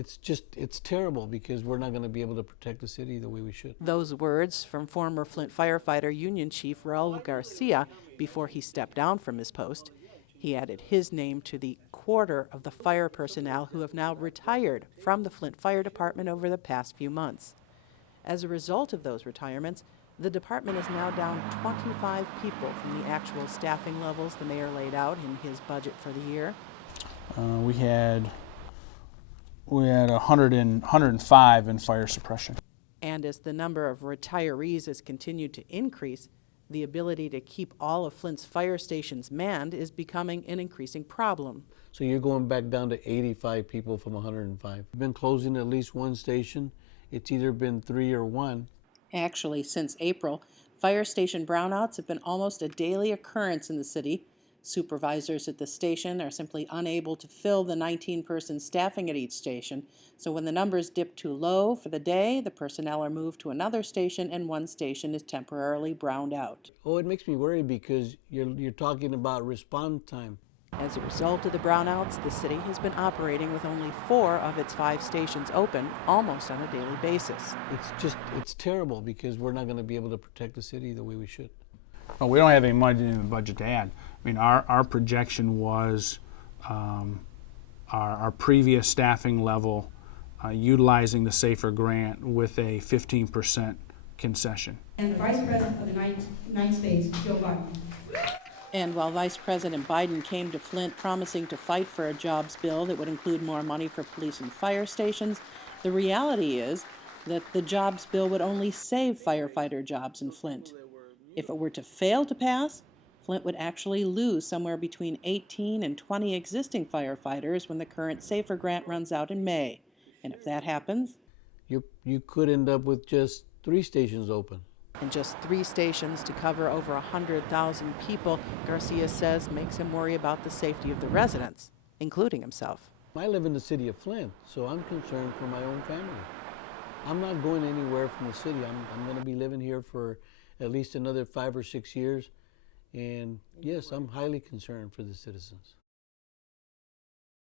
It's terrible because we're not going to be able to protect the city the way we should. Those words from former Flint firefighter Union Chief Raul Garcia before he stepped down from his post. He added his name to the quarter of the fire personnel who have now retired from the Flint Fire Department over the past few months. As a result of those retirements, the department is now down 25 people from the actual staffing levels the mayor laid out in his budget for the year. We had 105 in fire suppression. And as the number of retirees has continued to increase, the ability to keep all of Flint's fire stations manned is becoming an increasing problem. So you're going back down to 85 people from 105. We've been closing at least one station. It's either been 3 or 1. Actually, since April, fire station brownouts have been almost a daily occurrence in the city. Supervisors at the station are simply unable to fill the 19-person staffing at each station, so when the numbers dip too low for the day, the personnel are moved to another station and one station is temporarily browned out. Oh, it makes me worry because you're talking about response time. As a result of the brownouts, the city has been operating with only 4 of its 5 stations open almost on a daily basis. It's terrible because we're not going to be able to protect the city the way we should. Well, we don't have any money in the budget to add. I mean, our projection was our previous staffing level utilizing the SAFER grant with a 15% concession. And the Vice President of the United States, Joe Biden. And while Vice President Biden came to Flint promising to fight for a jobs bill that would include more money for police and fire stations, the reality is that the jobs bill would only save firefighter jobs in Flint. If it were to fail to pass, Flint would actually lose somewhere between 18 and 20 existing firefighters when the current SAFER grant runs out in May. And if that happens, you could end up with just 3 stations open. and just 3 stations to cover over 100,000 people, Garcia says makes him worry about the safety of the residents, including himself. I live in the city of Flint, so I'm concerned for my own family. I'm not going anywhere from the city. I'm going to be living here for at least another 5 or 6 years. And yes, I'm highly concerned for the citizens.